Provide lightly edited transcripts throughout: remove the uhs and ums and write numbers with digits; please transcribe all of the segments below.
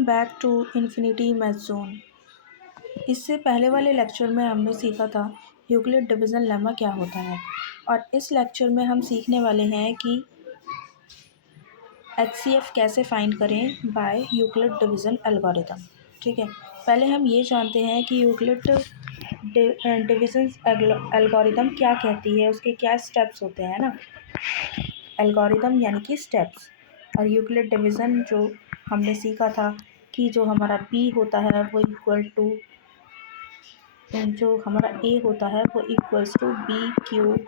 Back to infinity math zone. इससे पहले वाले लेक्चर में हमने सीखा था यूक्लिड डिवीज़न लेमा क्या होता है, और इस लेक्चर में हम सीखने वाले हैं कि HCF कैसे फाइंड करें बाय यूक्लिड डिवीज़न एल्गोरिथम। ठीक है, पहले हम ये जानते हैं कि यूक्लिड डिवीज़न एल्गोरिथम क्या कहती है, उसके क्या स्टेप्स होते हैं ना। एल्गोरिथम यानी कि स्टेप्स, और यूक्लिड डिवीज़न जो हमने सीखा था कि जो हमारा P होता है वो इक्वल टू जो हमारा A होता है वो इक्वल्स टू BQ।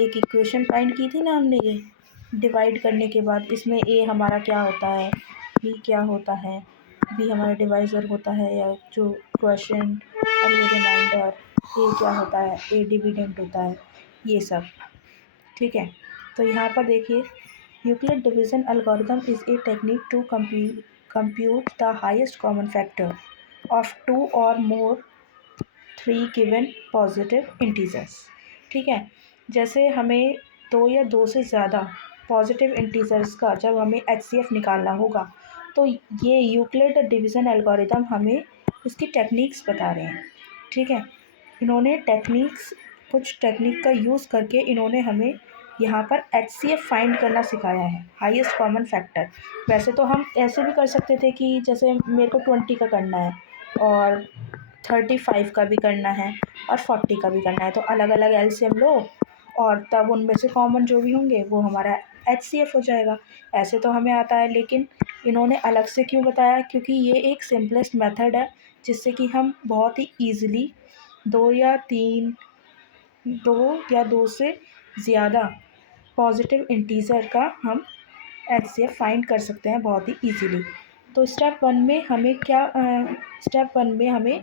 एक इक्वेशन फाइंड की थी ना हमने, ये डिवाइड करने के बाद इसमें A हमारा क्या होता है, B क्या होता है, B हमारा डिवाइज़र होता है या जो क्वोशिएंट, और ये रिमाइंडर, A क्या होता है, A डिविडेंड होता है, ये सब। ठीक है, तो यहाँ पर देखिए, Euclid division algorithm is a technique to compute the highest common factor of 2 or more 3 given positive integers। ठीक है, जैसे हमें 2 या 2 से ज़्यादा पॉजिटिव इंटीजर्स का जब हमें HCF निकालना होगा, तो ये यूक्लिड डिवीज़न एल्गोरिथम हमें इसकी टेक्निक्स बता रहे हैं। ठीक है, इन्होंने कुछ टेक्निक का यूज़ करके इन्होंने हमें यहाँ पर HCF फाइंड करना सिखाया है, हाईएस्ट कॉमन फैक्टर। वैसे तो हम ऐसे भी कर सकते थे कि जैसे मेरे को 20 का करना है और 35 का भी करना है और 40 का भी करना है, तो अलग अलग एलसीएम लो और तब उनमें से कॉमन जो भी होंगे वो हमारा HCF हो जाएगा। ऐसे तो हमें आता है, लेकिन इन्होंने अलग से क्यों बताया, क्योंकि ये एक सिंपलेस्ट मेथड है जिससे कि हम बहुत ही ईज़िली 2 या 2 से ज़्यादा पॉजिटिव इंटीजर का हम HCF फाइंड कर सकते हैं बहुत ही ईजीली। तो स्टेप वन में हमें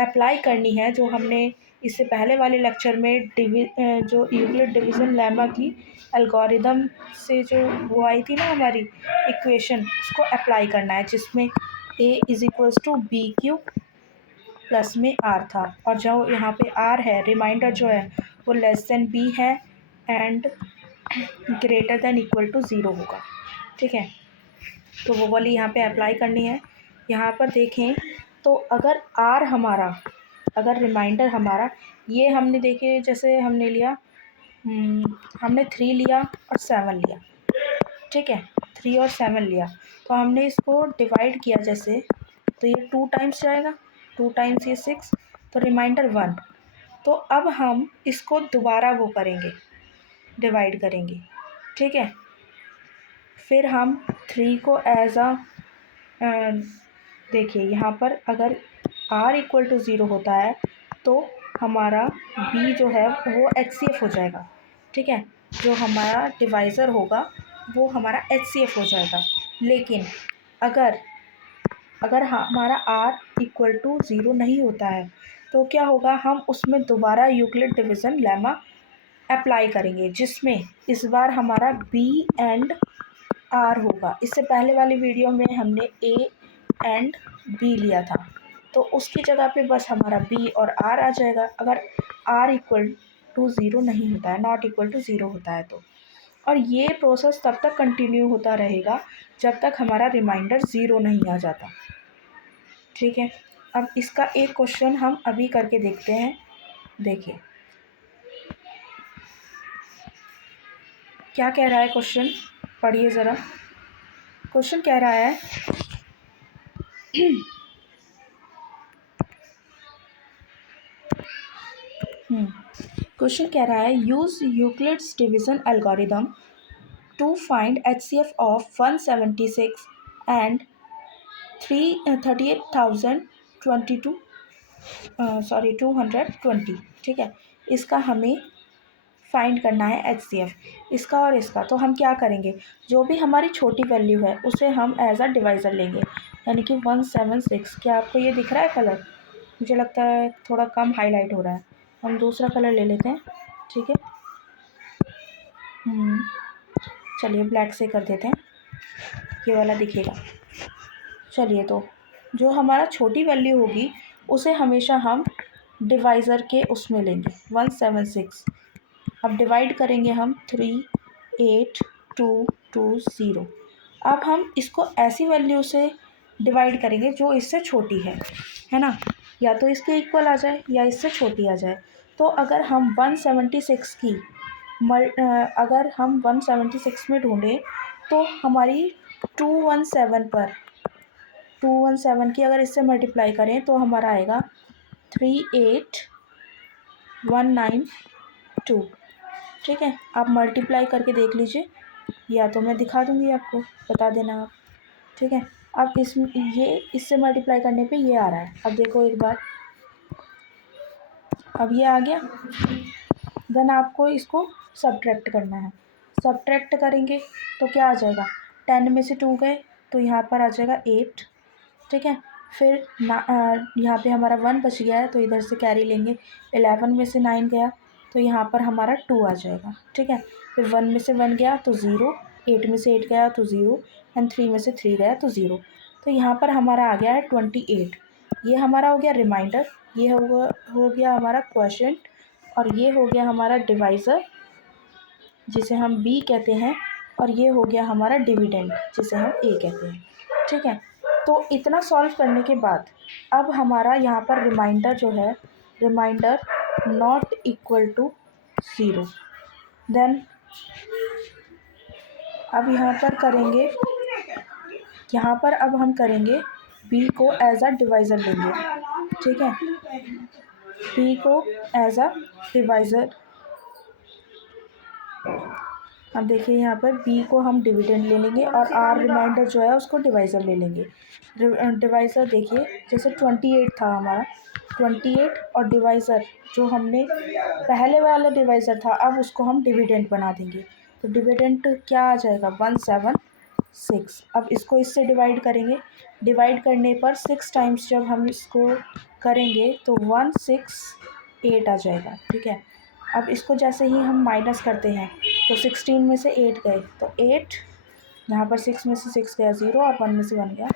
अप्लाई करनी है जो हमने इससे पहले वाले लेक्चर में जो यूक्लिड डिवीज़न लेमा की एल्गोरिथम से जो वो आई थी ना हमारी इक्वेशन, उसको अप्लाई करना है, जिसमें A is equals to BQ plus में R था, और जो यहाँ पे R है, रिमाइंडर जो है वो लेस देन B है and greater than equal to 0 होगा। ठीक है, तो वो वाली यहाँ पे अप्लाई करनी है। यहाँ पर देखें तो अगर रिमाइंडर हमारा ये हमने देखे, जैसे हमने लिया हमने 3 लिया और 7 लिया। ठीक है, 3 और 7 लिया, तो हमने इसको डिवाइड किया जैसे, तो ये 2 टाइम्स जाएगा, 2 टाइम्स ये 6, तो रिमाइंडर 1। तो अब हम इसको दोबारा वो करेंगे, डिवाइड करेंगे। ठीक है, फिर हम 3 को एज देखिए यहाँ पर अगर R इक्वल टू 0 होता है तो हमारा B जो है वो HCF हो जाएगा। ठीक है, जो हमारा डिवाइज़र होगा वो हमारा HCF हो जाएगा। लेकिन अगर हमारा R इक्वल टू 0 नहीं होता है तो क्या होगा, हम उसमें दोबारा यूक्लिड डिवीज़न लेमा अप्लाई करेंगे, जिसमें इस बार हमारा B एंड R होगा। इससे पहले वाली वीडियो में हमने A एंड B लिया था, तो उसकी जगह पे बस हमारा B और R आ जाएगा, अगर R इक्वल टू 0 नहीं होता है, नॉट इक्वल टू 0 होता है तो। और ये प्रोसेस तब तक कंटिन्यू होता रहेगा जब तक हमारा रिमाइंडर 0 नहीं आ जाता। ठीक है, अब इसका एक क्वेश्चन हम अभी करके देखते हैं। देखिए क्या कह रहा है क्वेश्चन, पढ़िए ज़रा। क्वेश्चन कह रहा है क्वेश्चन कह रहा है use Euclid's division algorithm to find HCF of 176 and 220। ठीक है, इसका हमें फाइंड करना है HCF, इसका और इसका। तो हम क्या करेंगे, जो भी हमारी छोटी वैल्यू है उसे हम एज अ डिवाइज़र लेंगे, यानी कि 176। क्या आपको ये दिख रहा है कलर? मुझे लगता है थोड़ा कम हाईलाइट हो रहा है, हम दूसरा कलर ले लेते हैं। ठीक है, चलिए ब्लैक से कर देते हैं, ये वाला दिखेगा। चलिए, तो जो हमारा छोटी वैल्यू होगी उसे हमेशा हम डिवाइज़र के उसमें लेंगे, 176। अब डिवाइड करेंगे हम 38220। अब हम इसको ऐसी वैल्यू से डिवाइड करेंगे जो इससे छोटी है ना, या तो इसके इक्वल आ जाए या इससे छोटी आ जाए। तो अगर हम 176 की अगर हम 176 में ढूंढें तो हमारी 217 की अगर इससे मल्टीप्लाई करें तो हमारा आएगा 38192। ठीक है, आप मल्टीप्लाई करके देख लीजिए, या तो मैं दिखा दूंगी आपको, बता देना आप। ठीक है, अब इससे मल्टीप्लाई करने पे ये आ रहा है। अब देखो एक बार, अब ये आ गया। देन आपको इसको सब्ट्रैक्ट करना है। सब्ट्रैक्ट करेंगे तो क्या आ जाएगा, 10 में से 2 गए तो यहाँ पर आ जाएगा 8। ठीक है, फिर यहाँ पे हमारा 1 बच गया है तो इधर से कैरी लेंगे। 11 में से 9 गया तो यहाँ पर हमारा 2 आ जाएगा। ठीक है, फिर 1 में से 1 गया तो 0, 8 में से 8 गया तो 0, एंड 3 में से 3 गया तो 0। तो यहाँ पर हमारा आ गया है 28। ये हमारा हो गया रिमाइंडर, ये हो गया हमारा क्वोशिएंट, और ये हो गया हमारा डिवाइज़र जिसे हम b कहते हैं, और ये हो गया हमारा डिविडेंड जिसे हम a कहते हैं। ठीक है, तो इतना सॉल्व करने के बाद अब हमारा यहाँ पर रिमाइंडर जो है, reminder not equal to 0। Then अब यहाँ पर अब हम करेंगे b को एज अ डिवाइज़र लेंगे। ठीक है, b को एज अ डिवाइज़र, अब देखिए यहाँ पर b को हम डिविडेंड ले लेंगे और r रिमाइंडर जो है उसको डिवाइज़र ले लेंगे। डिवाइज़र देखिए, जैसे 28 था हमारा, 28 और डिवाइज़र जो हमने पहले वाला डिवाइज़र था, अब उसको हम डिविडेंड बना देंगे। तो डिविडेंड क्या आ जाएगा, 176। अब इसको इससे डिवाइड करेंगे, डिवाइड करने पर 6 टाइम्स जब हम इसको करेंगे तो 168 आ जाएगा। ठीक है, अब इसको जैसे ही हम माइनस करते हैं तो 16 में से 8 गए तो 8, यहाँ पर 6 में से 6 गया 0, और 1 में से 1 गया।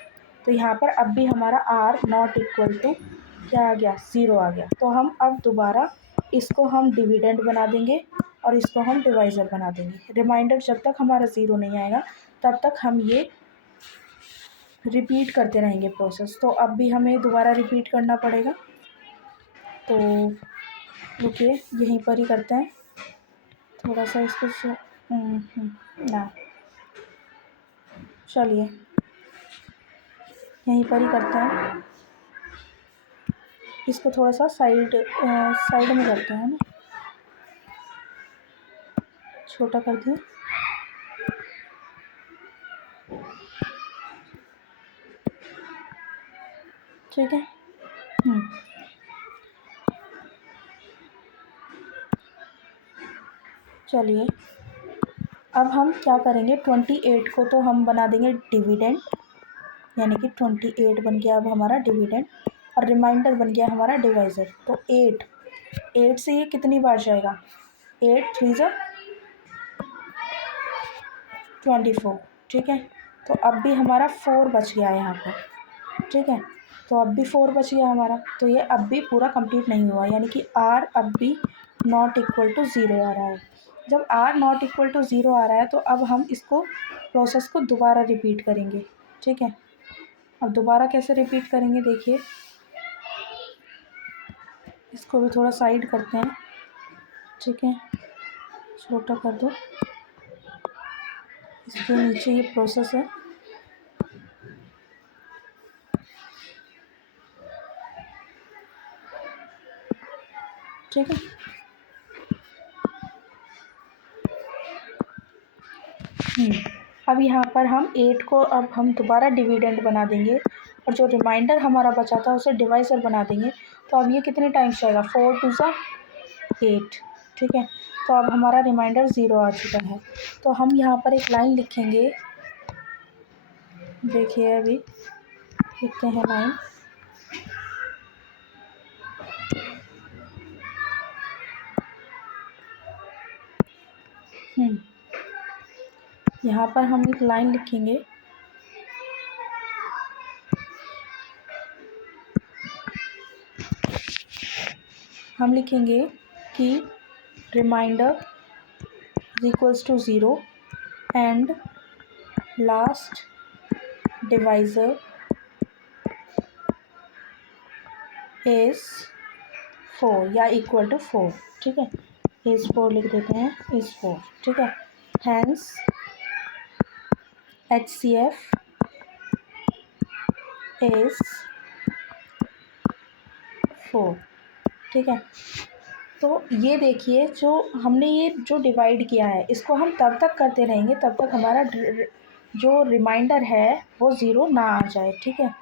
तो यहाँ पर अब भी हमारा r नॉट इक्वल टू क्या आ गया, 0 आ गया। तो हम अब दोबारा इसको हम डिविडेंड बना देंगे और इसको हम डिवाइज़र बना देंगे। रिमाइंडर जब तक हमारा 0 नहीं आएगा तब तक हम ये रिपीट करते रहेंगे प्रोसेस। तो अब भी हमें दोबारा रिपीट करना पड़ेगा, तो रुकिए यहीं पर ही करते हैं। थोड़ा सा इसको ना, चलिए यहीं पर ही करते हैं। इसको थोड़ा सा साइड में करते हैं ना, छोटा कर दिए। ठीक है, चलिए अब हम क्या करेंगे, 28 को तो हम बना देंगे डिविडेंड, यानी कि 28 बन गया अब हमारा डिविडेंड, और रिमाइंडर बन गया हमारा डिवाइज़र। तो 8 से ये कितनी बार जाएगा, 8 3 ज़ा 24। ठीक है, तो अब भी हमारा 4 बच गया है यहाँ पर। ठीक है, तो अब भी 4 बच गया हमारा, तो ये अब भी पूरा कंप्लीट नहीं हुआ, यानी कि r अब भी नॉट इक्वल टू 0 आ रहा है। जब r नॉट इक्वल टू 0 आ रहा है तो अब हम इसको प्रोसेस को दोबारा रिपीट करेंगे। ठीक है, अब दोबारा कैसे रिपीट करेंगे, देखिए इसको भी थोड़ा साइड करते हैं। ठीक है, छोटा कर दो, इसके नीचे ये प्रोसेस है। ठीक है, अब यहाँ पर हम 8 को अब हम दोबारा डिविडेंड बना देंगे, और जो रिमाइंडर हमारा बचा था उसे डिवाइज़र बना देंगे। तो अब ये कितने टाइम्स जाएगा, 4 2 ज़ा 8। ठीक है, तो अब हमारा रिमाइंडर 0 आ चुका है। तो हम यहाँ पर एक लाइन लिखेंगे, देखिए अभी लिखते हैं लाइन। यहाँ पर हम एक लाइन लिखेंगे, हम लिखेंगे कि reminder equals to 0 and last divisor is 4 या इक्वल टू 4, ठीक है। इज़ 4 लिख देते हैं, इज़ 4, ठीक है। हैंस HCF इज़ 4, ठीक है। तो ये देखिए, जो हमने ये जो डिवाइड किया है इसको हम तब तक करते रहेंगे तब तक हमारा जो रिमाइंडर है वो ज़ीरो ना आ जाए, ठीक है।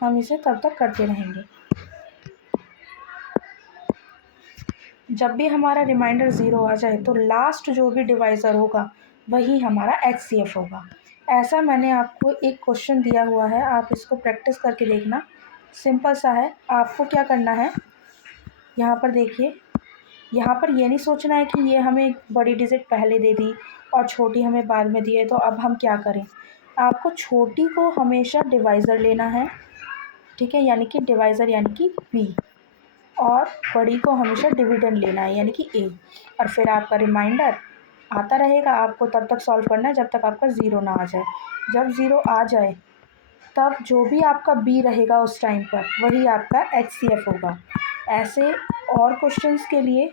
हम इसे तब तक करते रहेंगे। जब भी हमारा रिमाइंडर ज़ीरो आ जाए तो लास्ट जो भी डिवाइज़र होगा वही हमारा HCF होगा। ऐसा मैंने आपको एक क्वेश्चन दिया हुआ है, आप इसको प्रैक्टिस करके देखना। सिंपल सा है। आपको क्या करना है, यहाँ पर देखिए, यहाँ पर ये नहीं सोचना है कि ये हमें बड़ी डिजिट पहले दे दी और छोटी हमें बाद में दी है तो अब हम क्या करें। आपको छोटी को हमेशा डिवाइज़र लेना है, ठीक है, यानी कि डिवाइज़र यानी कि B, और बड़ी को हमेशा डिविडेंड लेना है यानी कि A। और फिर आपका रिमाइंडर आता रहेगा, आपको तब तक सॉल्व करना है जब तक आपका ज़ीरो ना आ जाए। जब ज़ीरो आ जाए तब जो भी आपका B रहेगा उस टाइम पर वही आपका HCF होगा। ऐसे और क्वेश्चंस के लिए